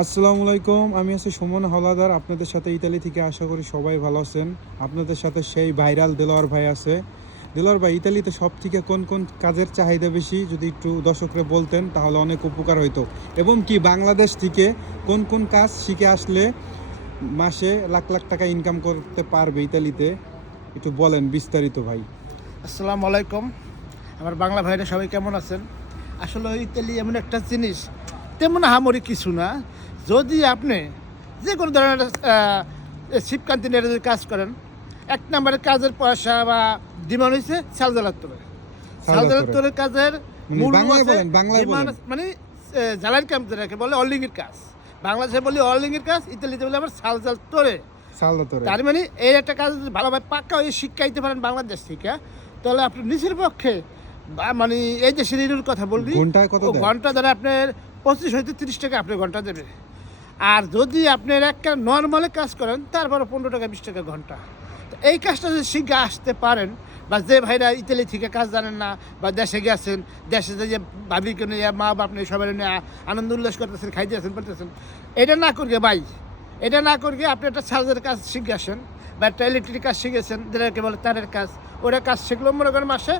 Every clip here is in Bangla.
আসসালামু আলাইকুম, আমি আছি সুমন হাওলাদার। আপনাদের সাথে ইতালি থেকে আশা করি সবাই ভালো আছেন। আপনাদের সাথে সেই ভাইরাল দেলোয়ার ভাই আছে। দেলোয়ার ভাই, ইতালিতে সব থেকে কোন কোন কাজের চাহিদা বেশি? যদি একটু দর্শকরা বলতেন, তাহলে অনেক উপকার হইতো। এবং কি, বাংলাদেশ থেকে কোন কোন কাজ শিখে আসলে মাসে লাখ লাখ টাকা ইনকাম করতে পারবে ইতালিতে? একটু বলেন বিস্তারিত ভাই। আসসালামু আলাইকুম। আমার বাংলা ভাইরা সবাই কেমন আছেন? আসলে ইতালি এমন একটা জিনিস তেমন হামরি কিছু না। যদি আপনি যে কোনো ধরনের শিবকান্তি নেড়ে যদি কাজ করেন এক নম্বরের কাজের পয়সা বা ডিমান্ড হয়েছে সালজালার তোরে সালজালার কাজের মানে মূল। মানে জ্বালানি কাম যেটাকে বলে অলিংয়ের কাজ। বাংলাদেশে বলি অলিংয়ের কাজ ইতালিতে বলে আবার সালজাল তোরে তোরে তার মানে এই একটা কাজ যদি ভালোভাবে পাক্কা হয়ে শিক্ষা দিতে পারেন বাংলাদেশ থেকে তাহলে আপনি নিজের পক্ষে মানে এই যে সিঁড়ির কথা দেয়? ঘণ্টা ধরে আপনার পঁচিশ হইতে তিরিশ টাকা আপনি ঘণ্টা দেবে। আর যদি আপনার একটা নর্মালে কাজ করেন তারপরে পনেরো টাকা, বিশ টাকা ঘণ্টা। তো এই কাজটা যদি শিখে আসতে পারেন, বা যে ভাইরা ইতালি থেকে কাজ জানেন না, বা দেশে গেছেন, দেশে যে ভাবিকে নিয়ে, মা বাপ নিয়ে, সবাই নিয়ে আনন্দ উল্লাস করতেছেন, খাইতে আছেন বলতেছেন এটা না করবে ভাই, এটা না করবে আপনি একটা সার্জের কাজ শিখে আসেন, বা একটা ইলেকট্রিক কাজ শিখেছেন যেটাকে বলে তারের কাজ। ওটা কাজ শিখলেও মনে করেন মাসে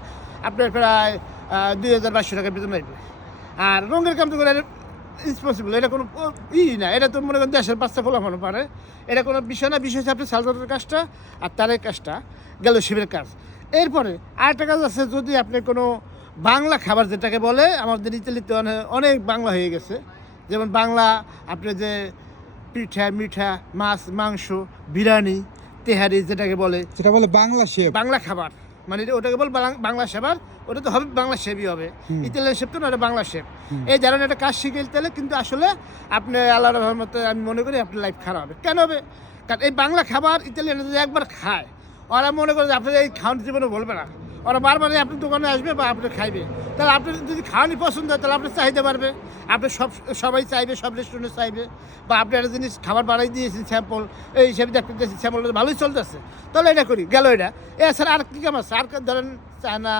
আপনার প্রায় দুই হাজার বাইশশো টাকা বেতন আসবে আর রঙের কাম তো করে রেসপন্সিবল এটা কোনো ই না এটা তো মনে করেন দেশের বাচ্চা ফলাফল পারে। এটা কোনো বিষয় না বিষয় হচ্ছে আপনি সালজারের কাজটা আর তারের কাজটা গেল শিবের কাজ। এরপরে আরেকটা কাজ আছে যদি আপনি কোনো বাংলা খাবার যেটাকে বলে আমাদের ইতালিতে অনেক অনেক বাংলা হয়ে গেছে। যেমন বাংলা আপনি যে পিঠা মিঠা মাছ মাংস বিরিয়ানি তেহারি যেটাকে বলে যেটা বলে বাংলা সে বাংলা খাবার। মানে ওটাকে বল বাংলা সেবার ওটা তো হবে বাংলা শেপই হবে। ইতালিয়ান শেপ তো না ওটা বাংলা শেপ। এই ধরনের একটা কাজ শিখে তাহলে কিন্তু আসলে আপনি আল্লাহ রহমতে আমি মনে করি আপনার লাইফ খারাপ হবে। কেন হবে? কারণ এই বাংলা খাবার ইতালিয়ান যদি একবার খায় ওরা মনে করে যে আপনার এই খাওয়ান জীবনে বলবে না। ওরা বারবারই আপনার দোকানে আসবে বা আপনি খাইবে। তাহলে আপনার যদি খাওয়ানি পছন্দ হয় তাহলে আপনি চাইতে পারবে আপনি সব সবাই চাইবে সব রেস্টুরেন্টে চাইবে। বা আপনি একটা জিনিস খাবার বাড়াই দিয়েছেন স্যাম্পল এই হিসেবে দিয়েছেন স্যাম্পল ভালোই চলতেছে। তাহলে এটা করি গেল এটা। এছাড়া আর কী কাম আছে? আর ধরেন চায়না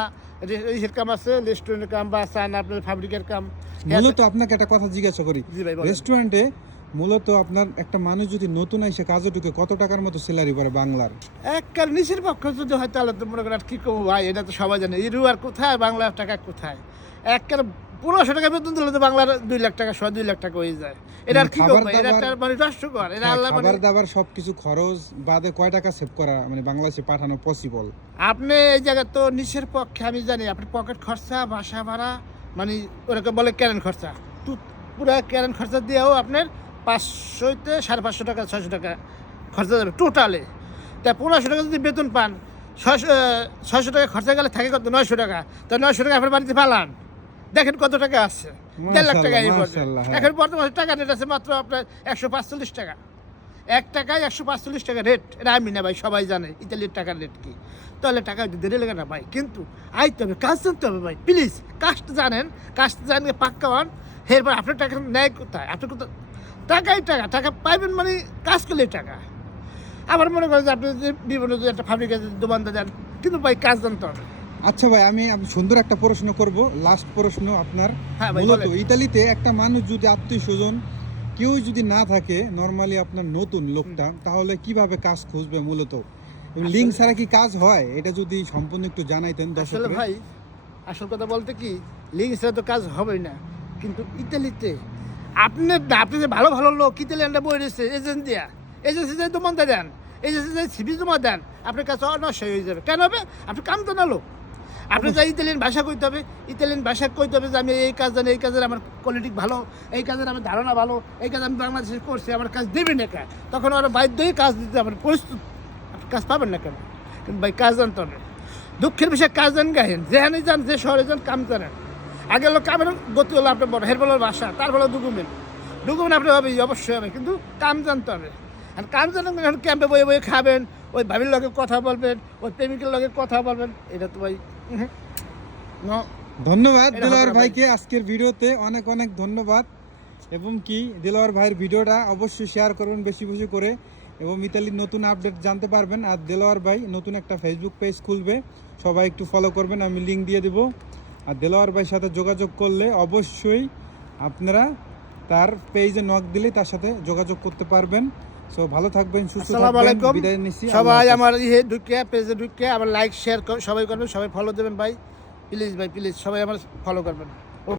ইসের কাম আছে রেস্টুরেন্টের কাম বা চায়না আপনার ফাব্রিকের কাম। মূলত আপনাকে একটা কথা জিজ্ঞাসা করি। রেস্টুরেন্টে মূলত আপনার একটা মানুষ যদি নতুন এসে কাজে ঢুকে কত টাকার মতো স্যালারি পারে বাংলার? একবার নিচের পক্ষ যদি হয় তাহলে তো মনে করেন কি করব ভাই? এটা তো সবাই জানে। ইরু আর কোথায়? বাংলার টাকা কোথায়? একবার পনেরোশো টাকা বেতন দিলে তো বাংলার দুই লাখ টাকা সোয়া দুই লাখ টাকা হয়ে যায়। এটা আর কি করব এটা একটা দাবার- মানে রাষ্ট্রকর। এটা হ্যাঁ, আল্লাহ খাবার দাবার সবকিছু খরচ বাদে কয় টাকা সেভ করা মানে বাংলাদেশে পাঠানো পসিবল আপনি এই জায়গায় তো নিচের পক্ষে আমি জানি আপনি পকেট খরচা বাসা ভাড়া মানে ওটাকে বলে ক্যারেন খরচা। পুরো ক্যারেন খরচা দিয়েও আপনার পাঁচশোতে সাড়ে পাঁচশো টাকা ছয়শো টাকা খরচা যাবে টোটালে তা পনেরোশো টাকা যদি বেতন পান ছয়শো ছয়শো টাকা খরচা গেলে থাকে কত? নয়শো টাকা। তো নয়শো টাকা আপনার বাড়িতে পালান। দেখেন কত টাকা আছে। দেড় লাখ টাকা হ্যাঁ। এখন বর্তমানে টাকা রেট আছে মাত্র আপনার একশো পাঁচচল্লিশ টাকা। এক টাকায় একশো পাঁচচল্লিশ টাকা রেট এটা আমি না ভাই সবাই জানে ইতালির টাকার রেট কি। তাহলে টাকা দেরি লাগে না ভাই কিন্তু আইতে হবে কাজ জানতে হবে ভাই প্লিজ কাজটা জানেন কাজটা জানলে পাক্কা হন। এরপর আপনার টাকা নেয় কোথায়? আপনি কোথায় টাকাই টাকা টাকা পাইবেন মানে কাজ করলে টাকা। আবার মনে করেন যে আপনি বিভিন্ন একটা ফাব্রিকে দোকান দেন কিন্তু ভাই কাজ জানতে হবে আচ্ছা ভাই আমি সুন্দর একটা প্রশ্ন করব লাস্ট প্রশ্ন আপনার। হ্যাঁ মূলত ইতালিতে একটা মানুষ যদি আত্মীয় স্বজন কেউ যদি না থাকে নর্মালি আপনার নতুন লোকটা তাহলে কীভাবে কাজ খুঁজবে মূলত? লিঙ্ক ছাড়া কি কাজ হয়? এটা যদি সম্পূর্ণ একটু জানাইতেন আসলে ভাই আসল কথা বলতে কি লিঙ্ক ছাড়া তো কাজ হবেই না। কিন্তু ইতালিতে আপনি আপনি যে ভালো ভালো লোক ইতালিয়ানরা বই রয়েছে? এজেন্ট দিয়া। এজেন্সি যে জমা দেন। এজেন্সি যে সিবি জমা দেন। আপনার কাছে অনশ্বর হয়ে যাবে। কেন হবে? আপনি কাম তো না লোক। আপনি যা ইতালিয়ান ভাষা কইতে হবে ইতালিয়ান ভাষা কইতে হবে যে আমি এই কাজ জানি এই কাজের আমার কোয়ালিটি ভালো এই কাজের আমার ধারণা ভালো এই কাজ আমি বাংলাদেশে করছি আমার কাজ দেবে না কেন তখন ওরা বাধ্যই কাজ দিতে আমার প্রস্তুত। আপনি কাজ পাবেন না কেন? কিন্তু ভাই কাজ জানতে হবে। দুঃখের বিষয়ে কাজ জান গাহেন যেখানে যান যে শহরে যান কাম জানেন আগে লোক কামের গতি হলো আপনার বড় হেরবলের বাসা তারপর ডকুমেন্ট ডকুমেন্ট আপনার হবে অবশ্যই হবে কিন্তু কাম জানতে হবে। আর কাম জানেন এখন ক্যাম্পে বয়ে বয়ে খাবেন ওই ভাবির লগে কথা বলবেন ওই প্রেমিকের লগে কথা বলবেন এটা তো ভাই ধন্যবাদ দিলওয়ার। ভাইকে আজকের ভিডিওতে অনেক অনেক ধন্যবাদ। এবং কি দিলওয়ার ভাইয়ের ভিডিওটা অবশ্যই শেয়ার করবেন বেশি বেশি করে এবং ইতালির নতুন আপডেট জানতে পারবেন আর দেলোয়ার ভাই নতুন একটা ফেসবুক পেজ খুলবে সবাই একটু ফলো করবেন আমি লিঙ্ক দিয়ে দেবো। আর দেলোয়ার ভাইয়ের সাথে যোগাযোগ করলে অবশ্যই আপনারা তার পেজে নক দিলে তার সাথে যোগাযোগ করতে পারবেন। সো ভালো থাকবেন সুস্থ থাকবেন বিদায় নিচ্ছি। সবাই আমার ইয়ে ঢুকে পেজে ঢুকে আবার লাইক শেয়ার সবাই করবেন সবাই ফলো দেবেন ভাই। প্লিজ ভাই প্লিজ সবাই আমার ফলো করবেন।